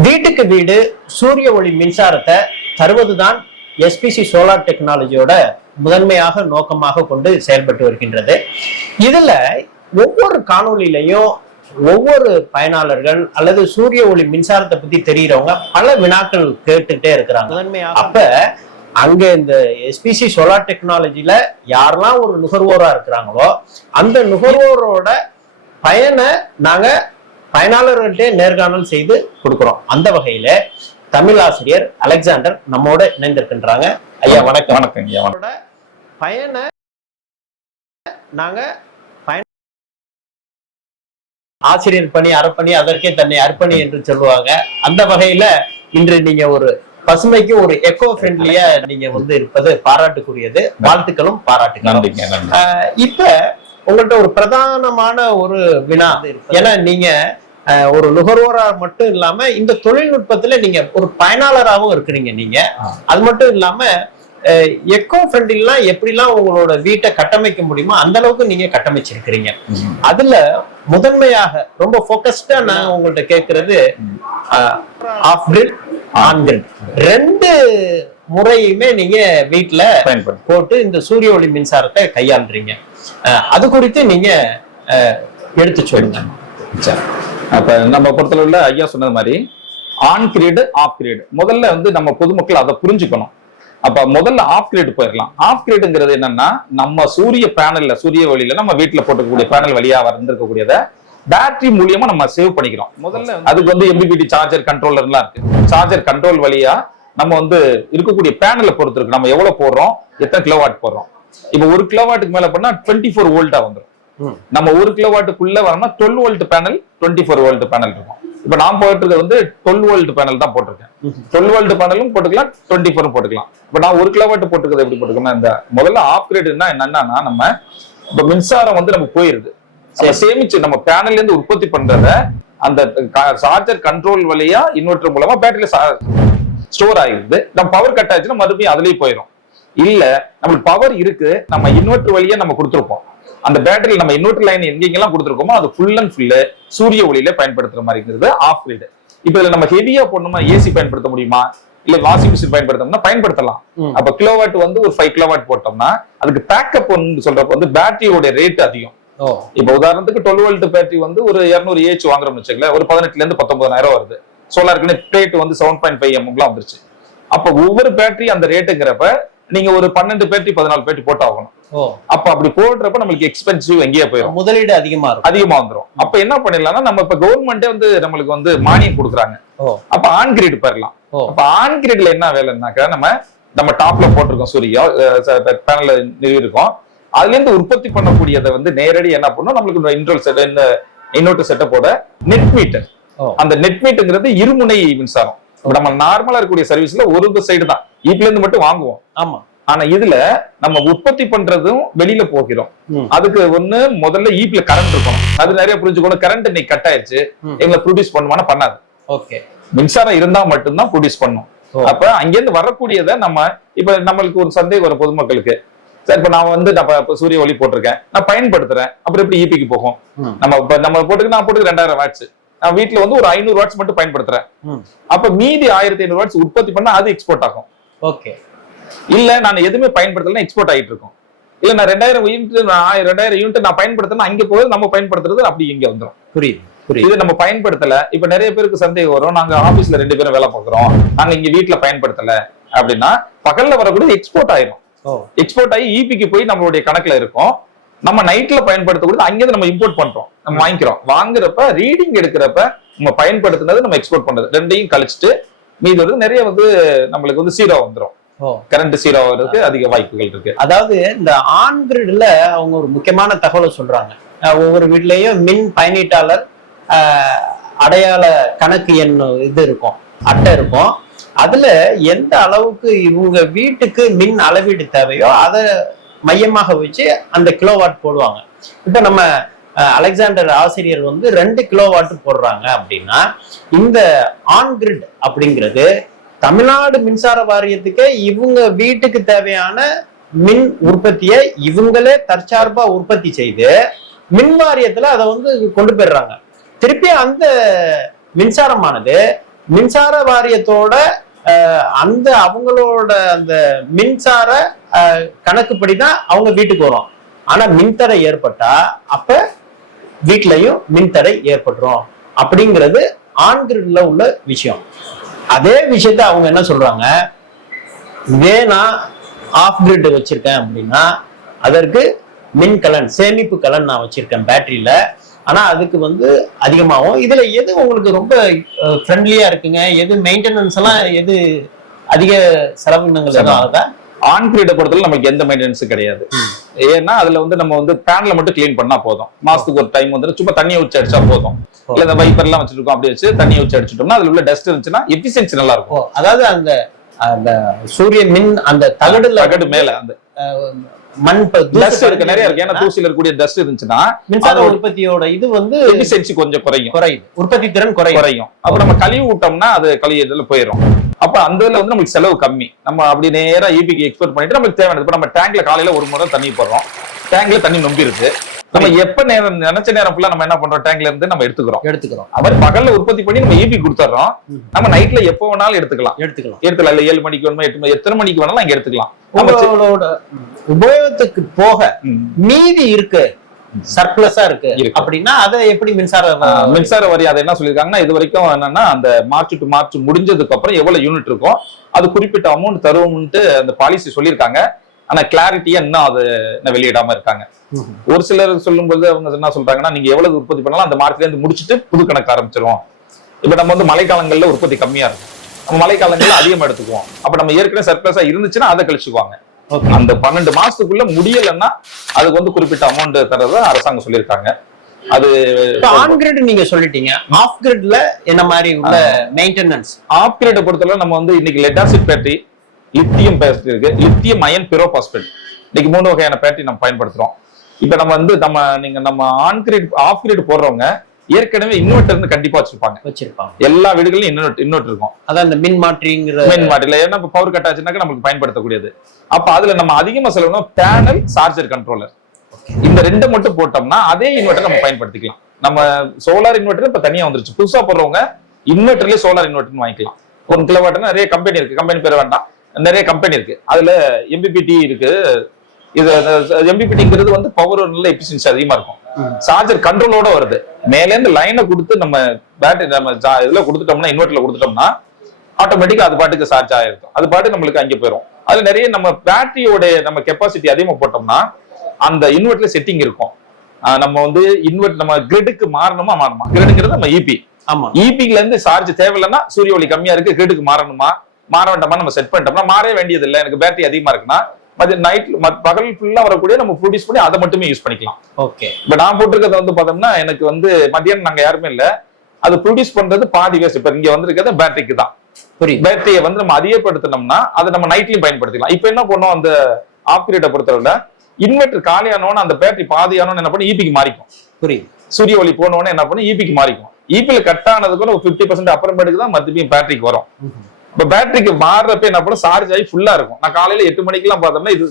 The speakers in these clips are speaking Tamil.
வீட்டுக்கு வீடு சூரிய ஒளி மின்சாரத்தை தருவதுதான் எஸ்பிசி சோலார் டெக்னாலஜியோட முதன்மையாக நோக்கமாக கொண்டு செயல்பட்டு வருகின்றது. இதுல ஒவ்வொரு காணொலியிலையும் ஒவ்வொரு பயனாளர்கள் அல்லது சூரிய ஒளி மின்சாரத்தை பத்தி தெரிகிறவங்க பல வினாக்கள் கேட்டுட்டே இருக்கிறாங்க. முதன்மையாக அப்ப அங்க இந்த எஸ்பிசி சோலார் டெக்னாலஜில யாரெல்லாம் ஒரு நுகர்வோரா இருக்கிறாங்களோ அந்த நுகர்வோரோட பயனை நாங்க பயனாளர்கள்ட்டே நேர்காணல் செய்து கொடுக்கிறோம். அந்த வகையில தமிழ் ஆசிரியர் அலெக்சாண்டர் நம்மோட இணைந்திருக்கின்றாங்க. ஐயா வணக்கம். வணக்கம் ஐயா. பயனை நாங்க ஆசிரியர் பணி அறப்பணி அதற்கே தன்னை அர்ப்பணி என்று சொல்லுவாங்க. அந்த வகையில இன்று நீங்க ஒரு பசுமைக்கு ஒரு எக்கோ ஃப்ரெண்ட்லியா நீங்க இருப்பது பாராட்டுக்குரியது. வாழ்த்துக்களும் பாராட்டுகளும். இப்ப உங்கள்ட்ட ஒரு பிரதானமான ஒரு வினா, ஏன்னா நீங்க ஒரு நுகர்வோரா மட்டும் இல்லாம இந்த தொழில்நுட்பத்துல நீங்க ஒரு பயனாளராகவும் இருக்கிறீங்க. நீங்க அது மட்டும் இல்லாம எக்கோ ஃப்ரெண்ட்லிலாம் எப்படிலாம் உங்களோட வீட்டை கட்டமைக்க முடியுமோ அந்த அளவுக்கு நீங்க கட்டமைச்சிருக்கிறீங்க. அதுல முதன்மையாக ரொம்ப போக்கஸ்டா நான் உங்கள்ட்ட கேட்கறது ஆஃப் கிரிட் ஆன் கிரிட் ரெண்டு முறையுமே நீங்க வீட்டுல போட்டு இந்த சூரிய ஒளி மின்சாரத்தை கையாளுறீங்க. அது குறித்து நீங்க எடுத்து சொல்லுங்க. அப்ப நம்ம பொறுத்தளவுல ஐயா சொன்னது மாதிரி ஆன் கிரீடு ஆஃப் கிரீடு முதல்ல நம்ம பொதுமக்கள் அதை புரிஞ்சுக்கணும். அப்ப முதல்ல ஆஃப் கிரீடு போயிடலாம். ஆஃப் கிரீடுங்கிறது என்னன்னா நம்ம சூரிய பேனல்ல சூரிய ஒளியில நம்ம வீட்டுல போட்டுக்கக்கூடிய பேனல் வழியா வந்திருக்கக்கூடியத பேட்டரி மூலியமா நம்ம சேவ் பண்ணிக்கிறோம். முதல்ல அதுக்கு MPPT சார்ஜர் கண்ட்ரோலர் எல்லாம் இருக்கு. சார்ஜர் கண்ட்ரோல் வழியா நம்ம இருக்கக்கூடிய பேனலை பொறுத்து இருக்கு. நம்ம எவ்வளவு போடுறோம், எத்தனை கிலோவாட் போடுறோம். இப்ப 1 கிலோவாட்டுக்கு மேல பண்ணா 24 வோல்ட்டா வந்துடும். நம்ம 1 கிலோவாட்டுக்குள்ள வரணும்னா 12 வோல்ட் பேனல் 24 வோல்ட் பேனல் இருக்கும். இப்ப நான் போட்டுருக்கிறது 12 வோல்ட் பேனல் தான் போட்டிருக்கேன். 12 வோல்ட் பேனலும் போட்டுக்கலாம், 24 போட்டுக்கலாம். இப்ப நான் 1 கிலோவாட் போட்டுக்கிறது எப்படி போட்டுக்கணும். இந்த முதல்ல ஆஃப் கிரேட்னா என்னன்னா நம்ம இப்ப மின்சாரம் நம்ம போயிருது, சேமிச்சு நம்ம பேனல்ல இருந்து உற்பத்தி பண்றத அந்த சார்ஜர் கண்ட்ரோல் வழியா இன்வெர்டர் மூலமா பேட்டரியில ஸ்டோர் ஆகிருது. நம்ம பவர் கட் ஆச்சுன்னா மறுபடியும் அதுலயே போயிடும். இல்ல நம்மளுக்கு பவர் இருக்கு, நம்ம இன்வெர்டர் வழியா நம்ம கொடுத்துருப்போம். அந்த பேட்டரி நம்ம இன்வெர்டர் லைன் எங்கெங்கெல்லாம் கொடுத்துருக்கோமோ அது ஃபுல் அண்ட் ஃபுல்லு சூரிய ஒளியில பயன்படுத்துற மாதிரி இருக்கிறது ஆஃப் கிரிட். இப்ப இதுல நம்ம ஹெவியா போடணுமா, ஏசி பயன்படுத்த முடியுமா, இல்ல வாஷிங் மிஷின் பயன்படுத்தணும்னா பயன்படுத்தலாம். அப்ப கிலோவாட் ஒரு 5 கிலோவாட் போட்டோம்னா அதுக்கு பேக்கப் சொல்றப்ப பேட்டரியோட ரேட் அதிகம். இப்ப உதாரணத்துக்கு 12 வோல்ட் பேட்டரி ஒரு 200 ஏஹெச் வாங்குறோம்னு வச்சுக்கல, ஒரு 18,000 இருந்து 19,000 வருது. சோலாருக்கு ரேட் 7.5 mm வந்துருச்சு. அப்ப ஒவ்வொரு பேட்டரி அந்த ரேட்டுங்கிறப்ப நீங்க ஒரு 12 பேட்டரி 14 பேட்டரி போட்டாகணும். அப்ப அப்படி போடுறப்ப நம்மளுக்கு எக்ஸ்பென்சிவ் எங்கேயே போயிடும், முதலீடு அதிகமா வந்துடும். அப்ப என்ன பண்ணிடலாம்னா நம்ம இப்ப கவர்மெண்டே நம்மளுக்கு மானியம் கொடுக்குறாங்க. அப்ப ஆன் கிரிட் போயிடலாம். அப்ப ஆன் கிரிட்ல என்ன வேலைன்னாக்கா நம்ம டாப்ல போட்டிருக்கோம், சூரிய பேனல்ல நிறுவிருக்கோம். அதுல இருந்து உற்பத்தி பண்ணக்கூடியதை நேரடி என்ன பண்ணும், நம்மளுக்கு இன்வெர்டர் செட்டப்போட நெட் மீட்டர். அந்த நெட் மீட்டர்ங்கிறது இருமுனை மின்சாரம். நம்ம நார்மலா இருக்கக்கூடிய சர்வீஸ்ல ஒரு சைடு தான் ஈப்ல இருந்து மட்டும் வாங்குவோம். ஆமா. ஆனா இதுல நம்ம உற்பத்தி பண்றதும் வெளியில போகிறோம். அதுக்கு முதல்ல ஈப்ல கரண்ட் இருக்கணும். அது நிறைய புரிஞ்சுக்கணும். கரண்ட் இன்னைக்கு கட் ஆயிடுச்சு, எங்களை ப்ரொடியூஸ் பண்ணுவானா பண்ணாது. ஓகே, மின்சாரம் இருந்தா மட்டும்தான் ப்ரொடியூஸ் பண்ணும். அப்ப அங்கிருந்து வரக்கூடியதை இப்ப நம்மளுக்கு ஒரு சந்தேகம் வரும் பொதுமக்களுக்கு. சார் இப்ப நான் சூரிய ஒளி போட்டிருக்கேன், நான் பயன்படுத்துறேன், அப்புறம் எப்படி ஈபிக்கு போகும். நம்ம போட்டுக்கு நான் போட்டுக்கு 2000 வாட்ஸ், நான் வீட்டுல ஒரு 500 வாட்ஸ் மட்டும் பயன்படுத்துறேன். அப்ப மீதி 1500 வாட்ஸ் உற்பத்தி பண்ணா அது எக்ஸ்போர்ட் ஆகும். ஓகே. இல்ல நான் எதுவுமே பயன்படுத்தல எக்ஸ்போர்ட் ஆகிட்டு இருக்கும். இல்ல நான் 2000 யூனிட் நான் பயன்படுத்தினா அங்க போய் நம்ம பயன்படுத்துறது அப்படி இங்க வந்துடும். புரியுது. இது நம்ம பயன்படுத்தல. இப்ப நிறைய பேருக்கு சந்தேகம் வரும், நாங்க ஆபீஸ்ல 2 பேரும் வேலை பார்க்கிறோம், நாங்க இங்க வீட்டுல பயன்படுத்தல அப்படின்னா பகல்ல வரக்கூடிய எக்ஸ்போர்ட் ஆயிரும். எக்ஸ்போர்ட் ஆகி ஈபிக்கு போய் நம்மளுடைய கணக்குல இருக்கும். நம்ம நைட்ல பயன்படுத்தக்கூடிய அங்கிருந்து நம்ம இம்போர்ட் பண்றோம், நம்ம வாங்கிக்கிறோம். வாங்குறப்ப ரீடிங் எடுக்கிறப்ப நம்ம பயன்படுத்தினது நம்ம எக்ஸ்போர்ட் பண்றது ரெண்டையும் கழிச்சுட்டு மீது நிறைய நம்மளுக்கு சீரோ வந்துடும். கரண்ட் சீரோ ஆகிறதுக்கு அதிக வாய்ப்புகள் இருக்கு. அதாவது இந்த ஆன் கிரிட்ல அவங்க ஒரு முக்கியமான தகவலை சொல்றாங்க. ஒவ்வொரு வீட்லயும் மின் பயனீட்டாளர் அடையாள கணக்கு எண் இருக்கும், அட்டை இருக்கும். அதுல எந்த அளவுக்கு இவங்க வீட்டுக்கு மின் அளவீடு தேவையோ அதை மையமாக வச்சு அந்த கிலோவாட் போடுவாங்க. இப்ப நம்ம அலெக்சாண்டர் ஆசிரியர் 2 கிலோவாட் போடுறாங்க அப்படின்னா இந்த ஆன் கிரிட் அப்படிங்கிறது தமிழ்நாடு மின்சார வாரியத்துக்கு இவங்க வீட்டுக்கு தேவையான மின் உற்பத்தியை இவங்களே தற்சார்பா உற்பத்தி செய்து மின் வாரியத்துல அதை கொண்டு போயிடுறாங்க. திருப்பி அந்த மின்சாரமானது மின்சார வாரியத்தோட அந்த அவங்களோட அந்த மின்சார கணக்குப்படிதான் அவங்க வீட்டுக்கு வரும். ஆனா மின்தடை ஏற்பட்டா அப்ப வீட்லயும் மின்தடை ஏற்பட்டுரும் அப்படிங்கிறது ஆன் கிரிட்ல உள்ள விஷயம். அதே விஷயத்த அவங்க என்ன சொல்றாங்க, இதே நான் ஆஃப் கிரிட் வச்சிருக்கேன் அப்படின்னா அதற்கு மின்கலன் சேமிப்பு கலன் நான் வச்சிருக்கேன் பேட்டரியில. ஆனா அதுக்கு வந்து அதிகமாகும். இதுல எது உங்களுக்கு ரொம்ப ஃப்ரெண்ட்லியா இருக்குங்க, எது மெயின்டெனன்ஸ் எல்லாம் எது அதிக செலவினங்கள் எதுவும் ஆகுதா? ஆன் கிரிட பொறுத்தவரை நமக்கு எந்த மெயின்டெனன்ஸும் கிடையாது. ஏன்னா அதுல வந்து நம்ம வந்து பேனல மட்டும் கிளீன் பண்ணா போதும். மாசத்துக்கு ஒரு டைம் வந்து சும்மா தண்ணியை ஊற்றி அடிச்சா போதும். இல்ல இந்த வைப்பர் எல்லாம் வச்சிருக்கோம் அப்படி வச்சு தண்ணியை ஊற்றி அடிச்சுட்டோம்னா அதுல உள்ள டஸ்ட் இருந்துச்சுன்னா எஃபிஷியன்சி நல்லா இருக்கும். அதாவது அந்த அந்த சூரிய மின் அந்த தகடு மேல அந்த மண் டஸ்ட் இருக்கு, நிறைய இருக்கு. ஏன்னா தூசில இருக்கக்கூடிய டஸ்ட் இருந்துச்சுன்னா மின்சார உற்பத்தியோட இது வந்து எஃபிஷியன்சி கொஞ்சம் குறையும், உற்பத்தி திறன் குறையும். அப்ப நம்ம கழுவி விட்டோம்னா அது கழிவுல போயிடும். அப்ப அந்த இதுல வந்து நமக்கு செலவு கம்மி. நம்ம அப்படி நேரா ஈபிக்கு எக்ஸ்போர்ட் பண்ணிட்டு நமக்கு தேவையானது. இப்ப நம்ம டேங்க்ல காலையில ஒரு முறை தண்ணி போடுறோம், டேங்க்ல தண்ணி நம்பி இருக்கு. நம்ம எப்ப நேரம் நினைச்ச நேரம் ஃபுல்லா நம்ம என்ன பண்றோம், டேங்க்ல இருந்து நம்ம எடுத்துக்கிறோம். அவர் பகல்ல உற்பத்தி பண்ணி நம்ம ஈபி கொடுத்துறோம். நம்ம நைட்ல எப்ப வேணாலும் எடுத்துக்கலாம். இல்ல 7 மணிக்கு வேணுமா 8 மணி எத்தனை மணிக்கு வேணாலும் அங்க எடுத்துக்கலாம். நம்மளோட உபயோகத்துக்கு போக மீதி இருக்கு, சர்ப்ளஸா இருக்கு அப்படின்னா அதை எப்படி மின்சார வாரி அதை என்ன சொல்லிருக்காங்கன்னா, இது வரைக்கும் என்னன்னா அந்த மார்ச் டு மார்ச் முடிஞ்சதுக்கு அப்புறம் எவ்வளவு யூனிட் இருக்கும் அது குறிப்பிட்ட அமௌண்ட் தருவோம்னு அந்த பாலிசி சொல்லியிருக்காங்க. ஆனா கிளாரிட்டியா இன்னும் அது வெளியிடாம இருக்காங்க. ஒரு சிலர் சொல்லும் போது அவங்க என்ன சொல்றாங்கன்னா, நீங்க எவ்வளவு உற்பத்தி பண்ணாலும் அந்த மார்ச்ல இருந்து முடிச்சுட்டு புது கணக்கு ஆரம்பிச்சிரும். இப்ப நம்ம வந்து மழைக்காலங்கள்ல உற்பத்தி கம்மியா இருக்கும், நம்ம மழைக்காலங்கள்ல அதிகமா எடுத்துக்குவோம். அப்ப நம்ம ஏற்கனவே சர்ப்ளஸா இருந்துச்சுன்னா அதை கழிச்சுக்குவாங்க. அந்த 12 மாசத்துக்குள்ள முடியலன்னா அதுக்கு வந்து குறிப்பிட்ட அமௌண்ட் தரத அரசாங்கம் சொல்லியிருக்காங்க. அது ஆன் கிரிட் நீங்க சொல்லிட்டீங்க. ஆஃப் கிரிட்ல என்ன மாதிரி உள்ள மெயின்டெனன்ஸ்? ஆஃப் கிரிட் பொறுத்தவரை நம்ம வந்து இன்னைக்கு lead acid battery, lithium battery இருக்கு, லித்தியம் அயன் பிரோபாஸ்பேட், இன்னைக்கு 3 வகையான பேட்டரி நம்ம பயன்படுத்துறோம். இப்ப நம்ம வந்து நம்ம ஆன் கிரிட் ஆஃப் கிரிட் போடுறவங்க ஏற்கனவே இன்வெர்டர் கண்டிப்பா வச்சிருப்பாங்க. எல்லா வீடுகளிலும் இன்வெர்டர் இருக்கும். அதான் இந்த மின் மாற்றிங்கிற மின் மாற்றில ஏன்னா பவர் கட் ஆச்சுனாக்க நமக்கு பயன்படுத்தக்கூடியது. அப்ப அதுல நம்ம அதிகமா செலவுனா பேனல், சார்ஜர், கண்ட்ரோலர், இந்த 2 மட்டும் போட்டோம்னா அதே இன்வெர்டர் நம்ம பயன்படுத்திக்கலாம். நம்ம சோலார் இன்வெர்டர் இப்ப தனியா வந்துருச்சு. புதுசா போடுறவங்க இன்வெர்டர்லயே சோலார் இன்வெர்டர் வாங்கிக்கலாம். 1 கிலோவாட் நிறைய கம்பெனி இருக்கு, கம்பெனி பேர் வேண்டாம், நிறைய கம்பெனி இருக்கு. அதுல MPPT இருக்கு. இது MPPTங்கிறது வந்து பவர் நல்ல எஃபிஷியன்சி அதிகமா இருக்கும். சார்ஜர் கண்ட்ரோலோட வருது. மேல இருந்து லைனை கொடுத்து நம்ம பேட்டரி நம்ம இதுல கொடுத்துட்டோம்னா, இன்வெர்டர்ல கொடுத்துட்டோம்னா ஆட்டோமேட்டிக்கா அது பாட்டுக்கு சார்ஜ் ஆயிருக்கும். அது பாட்டு நம்மளுக்கு அங்கே போயிடும். அது நிறைய நம்ம பேட்டரியோட நம்ம கெப்பாசிட்டி அதிகமா போட்டோம்னா அந்த இன்வெர்டர்ல செட்டிங் இருக்கும். நம்ம வந்து நம்ம கிரிடுக்கு மாறணுமா கிரிடுங்கிறது நம்ம இபி. இபில இருந்து சார்ஜ் தேவையில்லைன்னா சூரிய ஒளி கம்மியா இருக்கு, கிரிடுக்கு மாற வேண்டாமா நம்ம செட் பண்ணிட்டோம்னா மாறவே வேண்டியது இல்லை. எனக்கு பேட்டரி அதிகமா இருக்குன்னா நைட் பகல் ஃபுல்லா வரக்கூடிய நம்ம ப்ரொடியூஸ் பண்ணி அதை மட்டுமே யூஸ் பண்ணிக்கலாம். ஓகே. இப்ப நான் போட்டிருக்கிறத வந்து பார்த்தோம்னா எனக்கு வந்து மத்தியானம் நாங்க யாருமே இல்ல, அது ப்ரொடியூஸ் பண்றது பாதி வேஸ்ட். இப்ப இங்க வந்திருக்கிறது பேட்டரிக்கு தான். பேட்டரியை வந்து நம்ம அதிகப்படுத்தினோம்னா அதை நம்ம நைட்லயும் பயன்படுத்திக்கலாம். இப்ப என்ன பண்ணோம், அந்த ஆஃப் கிரிட பொறுத்தவரை இன்வெர்டர் காலியானோன்னு அந்த பேட்டரி பாதியானோன்னு என்ன பண்ணி இபிக்கு மாறிக்கும். புரியுது. சூரிய ஒளி போனோன்னு என்ன பண்ணி இபிக்கு மாறிக்கும். இபில கட் ஆனதுக்கு ஒரு 50% அப்புறமேட்டுக்கு தான் மறுபடியும் பேட்டரிக்கு வரும். இப்ப பேட்டரிக்கு மாறுறப்ப என்ன பண்ணும், சார்ஜ் ஆகி ஃபுல்லா இருக்கும். நான் காலையில 8 மணிக்கு எல்லாம் பார்த்தோம்னா இது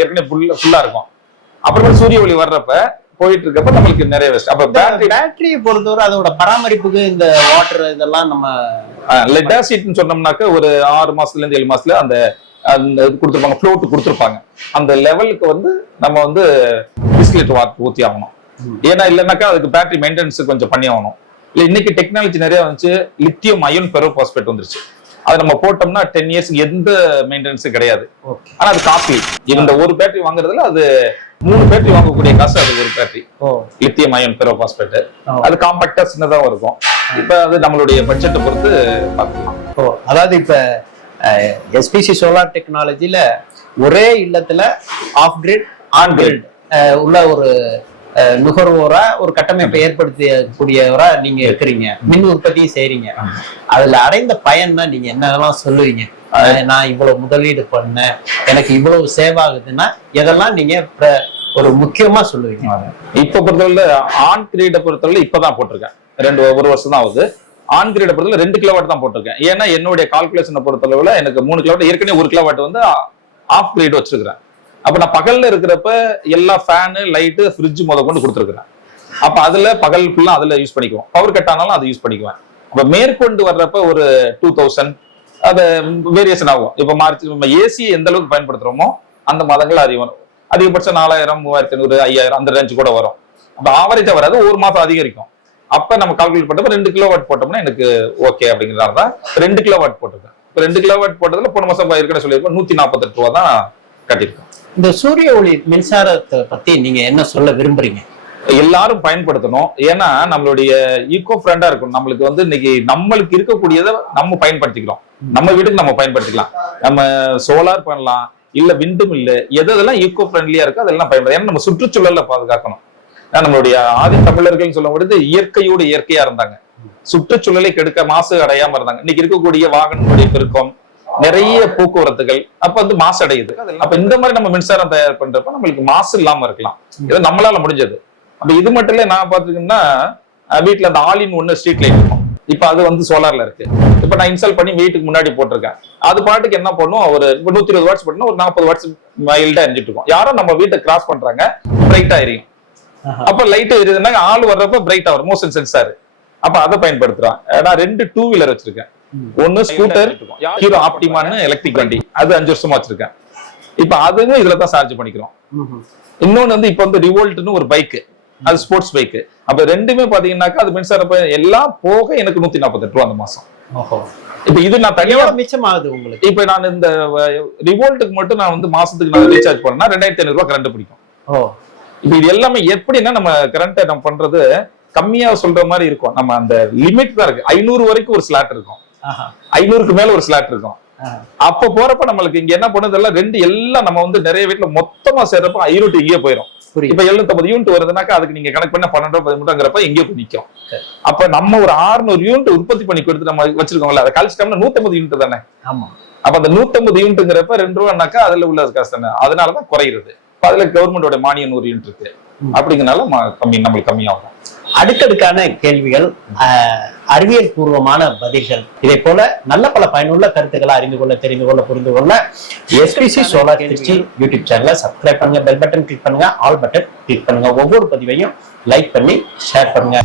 ஏற்கனவே ஃபுல்லா இருக்கும். அப்புறமா சூரிய ஒளி வர்றப்ப போயிட்டு இருக்கப்ப நம்மளுக்கு நிறைய வேஸ்ட். அப்ப பேட்டரியை பொறுத்தவரை அதோட பராமரிப்புக்கு இந்த வாட்டர் இதெல்லாம் நம்ம லெட் ஆசிட்னு சொன்னோம்னாக்க ஒரு 6 மாசத்துல இருந்து 7 மாசத்துல அந்த இது கொடுத்துருப்பாங்க, ஃப்ளோட் கொடுத்துருப்பாங்க. அந்த லெவலுக்கு வந்து நம்ம வந்து டிஸ்டிலேட் வாட்டர் ஊத்தி ஆகணும். ஏன்னா இல்லைன்னாக்கா அதுக்கு பேட்டரி மெயின்டெனன்ஸ் கொஞ்சம் பண்ணி ஆகணும். இல்ல இன்னைக்கு டெக்னாலஜி நிறைய வந்துச்சு, லித்தியம் அயன் பெரோபாஸ்பேட் வந்துருச்சு. அதை நம்ம போட்டோம்னா 10 இயர்ஸ்க்கு எந்த மெயின்டெனன்ஸும் கிடையாது. ஆனா அது காஸ்ட்லி. இந்த ஒரு பேட்டரி வாங்குறதுல அது 3 பேட்டரி வாங்கக்கூடிய காசு அது ஒரு பேட்டரி லித்தியம் அயன் பெரோபாஸ்பேட். அது காம்பாக்டா சின்னதா இருக்கும். இப்ப அது நம்மளுடைய பட்ஜெட்டை பொறுத்து பார்க்கலாம். அதாவது இப்ப எஸ்பிசி சோலார் டெக்னாலஜில ஒரே இல்லத்துல ஆஃப் கிரிட் ஆன் கிரிட் உள்ள ஒரு நுகர்வோரா ஒரு கட்டமைப்பை ஏற்படுத்தக்கூடியவரா நீங்க இருக்கிறீங்க, மின் உற்பத்தியும் செய்றீங்க. அதுல அடைந்த பயன்னா நீங்க என்னெல்லாம் சொல்லுவீங்க? நான் இவ்வளவு முதலீடு பண்ணேன், எனக்கு இவ்வளவு சேவ் ஆகுதுன்னா எதெல்லாம் நீங்க ஒரு முக்கியமா சொல்லுவீங்க? இப்ப பொறுத்தவரை ஆன் கிரீடை பொறுத்தவரை இப்பதான் போட்டிருக்கேன், 1 வருஷம் தான் ஆகுது. ஆன் கிரீடை பொறுத்தவரை 2 கிலோவாட் தான் போட்டிருக்கேன். ஏன்னா என்னுடைய கால்குலேஷனை பொறுத்தளவுல எனக்கு 3 கிலோவாட், ஏற்கனவே 1 கிலோவாட் வந்து ஆஃப் கிரீட் வச்சிருக்கிறேன். அப்ப நான் பகல்ல இருக்கிறப்ப எல்லா ஃபேனு, லைட்டு, ஃப்ரிட்ஜ் கொண்டு கொடுத்துருக்கிறேன். அப்ப அதுல பகல் ஃபுல்லா அதுல யூஸ் பண்ணிக்குவோம். பவர் கட் ஆனாலும் அதை யூஸ் பண்ணிக்குவேன். இப்ப மேற்கொண்டு வர்றப்ப ஒரு 2000 அது வேரியேஷன் ஆகும். இப்ப மார்ச் நம்ம ஏசி எந்த அளவுக்கு பயன்படுத்துறோமோ அந்த மாதங்கள் அதிகபட்சம் 4000 3500 5000 அந்த ரேஞ்சு கூட வரும். அப்ப ஆவரேஜா வராது, ஒரு மாதம் அதிகரிக்கும். அப்ப நம்ம கால்குலேட் பண்ணப்ப 2 கிலோவாட் போட்டோம்னா எனக்கு ஓகே அப்படிங்கிறதாலதான் 2 கிலோவாட் போட்டிருக்கேன். இப்ப 2 கிலோவாட் போட்டதுல போன மாசம் ஏற்கனவே சொல்லியிருக்கோம் 148 ரூபா தான் கட்டியிருக்கோம். இந்த சூரிய ஒளி மின்சாரத்தை பத்தி நீங்க என்ன சொல்ல விரும்புறீங்க? எல்லாரும் பயன்படுத்தணும். ஏன்னா நம்மளுடைய ஈகோ ஃப்ரெண்டா இருக்கும். நம்மளுக்கு வந்து இன்னைக்கு நம்மளுக்கு இருக்கக்கூடியதை நம்ம பயன்படுத்திக்கிறோம். நம்ம வீட்டுக்கு நம்ம பயன்படுத்திக்கலாம். நம்ம சோலார் பண்ணலாம், இல்ல விண்டு மில்லு, எதெல்லாம் ஈகோ ஃப்ரெண்ட்லியா இருக்கோ அதெல்லாம் பயன்படுத்த. ஏன்னா நம்ம சுற்றுச்சூழலை பாதுகாக்கணும். நம்மளுடைய ஆதி தமிழர்கள் சொல்லும் பொழுது இயற்கையோடு இயற்கையா இருந்தாங்க, சுற்றுச்சூழலை கெடுக்க மாசு அடையாம இருந்தாங்க. இன்னைக்கு இருக்கக்கூடிய வாகனங்களுடைய பெருக்கம், நிறைய போக்குவரத்துகள், அப்ப வந்து மாசு அடையுது. அப்ப இந்த மாதிரி நம்ம மின்சாரம் தயார் பண்றப்ப நம்மளுக்கு மாசு இல்லாம இருக்கலாம். இது நம்மளால முடிஞ்சது. அப்ப இது மட்டும் இல்ல, நான் பாத்துக்கிட்டீங்கன்னா வீட்டுல அந்த ஆல் இன் ஒன்னு ஸ்ட்ரீட் லைட் இருக்கும். இப்ப அது வந்து சோலார்ல இருக்கு. இப்ப நான் இன்ஸ்டால் பண்ணி வீட்டுக்கு முன்னாடி போட்டிருக்கேன். அது பாட்டுக்கு என்ன பண்ணும், ஒரு 120 வாட்ஸ் போட்டோம்னா ஒரு 40 வாட்ஸ் மைல்டா எரிஞ்சிட்டு இருக்கும். யாரும் நம்ம வீட்டை கிராஸ் பண்றாங்க, பிரைட்டா எரியும். அப்ப லைட் எரியுதுன்னா ஆள் வர்றப்ப பிரைட்டா வரும், மோஷன் சென்சார். அப்ப அதை பயன்படுத்துறான். நான் 2 2 வீலர் வச்சிருக்கேன். ஒன்னு ஸ்கூட்டர் ஹீரோ ஆப்டிமான்னு எலக்ட்ரிக் வண்டி, அது 5 வருஷமா வச்சிருக்கேன். இப்ப அதுவும் இதுலதான் சார்ஜ் பண்ணிக்கிறோம். இன்னொன்னு வந்து இப்ப வந்து ரிவோல்ட்னு ஒரு பைக், அது ஸ்போர்ட்ஸ் பைக். அப்ப ரெண்டுமே பாத்தீங்கன்னாக்கா அது மின்சாரம் எல்லாம் போக எனக்கு 148 ரூபா அந்த மாசம். இப்ப இது நான் தனியா மிச்சமாகுது உங்களுக்கு. இப்ப நான் இந்த ரிவோல்ட்டுக்கு மட்டும் நான் வந்து மாசத்துக்கு நான் ரீசார்ஜ் பண்ணா 2500 ரூபாய் கரண்ட் பிடிக்கும். இப்ப இது எல்லாமே எப்படின்னா நம்ம கரண்ட் நம்ம பண்றது கம்மியா சொல்ற மாதிரி இருக்கும். நம்ம அந்த லிமிட் தான் இருக்கு. 500 வரைக்கும் ஒரு ஸ்லாட் இருக்கும், 500க்கு மேல ஒரு ஸ்லாட் இருக்கும். அப்ப போறப்ப நம்மளுக்கு இங்க என்ன பண்ணுது எல்லாம் எல்லாம் நம்ம வந்து நிறைய வீட்டுல மொத்தமா சேர்றப்ப 500 இங்கே போயிடும். இப்ப 750 யூனிட் வருதுனாக்கா அதுக்கு நீங்க கணக்கு பண்ண 12-13 எங்கே போய் நிக்கும். அப்ப நம்ம ஒரு 600 யூனிட் உற்பத்தி பண்ணி கொடுத்து நம்ம வச்சிருக்கோம்ல, அதை கழிச்சிட்டோம்னா 150 யூனிட் தானே. அப்ப அந்த 150 யூனிட்ங்கிறப்ப 2 ரூபாய்னாக்கா அதுல உள்ள காசு தானே, அதனாலதான் குறையிறது. அதுல கவர்மெண்டோட மானியம் 100 யூனிட் இருக்கு அப்படிங்கறனால நம்மளுக்கு கம்மியாகும். அடுக்கடுக்கான கேள்விகள், அறிவியல் பூர்வமான பதில்கள், இதை போல நல்ல பல பயனுள்ள கருத்துக்களை அறிந்து கொள்ள, தெரிந்து கொள்ள, புரிந்து கொள்ள SPC சோலார் திருச்சி யூடியூப் சேனலை சப்ஸ்கிரைப் பண்ணுங்க, பெல் பட்டன் கிளிக் பண்ணுங்க, ஆல் பட்டன் கிளிக் பண்ணுங்க. ஒவ்வொரு பதிவையும் லைக் பண்ணி ஷேர் பண்ணுங்க.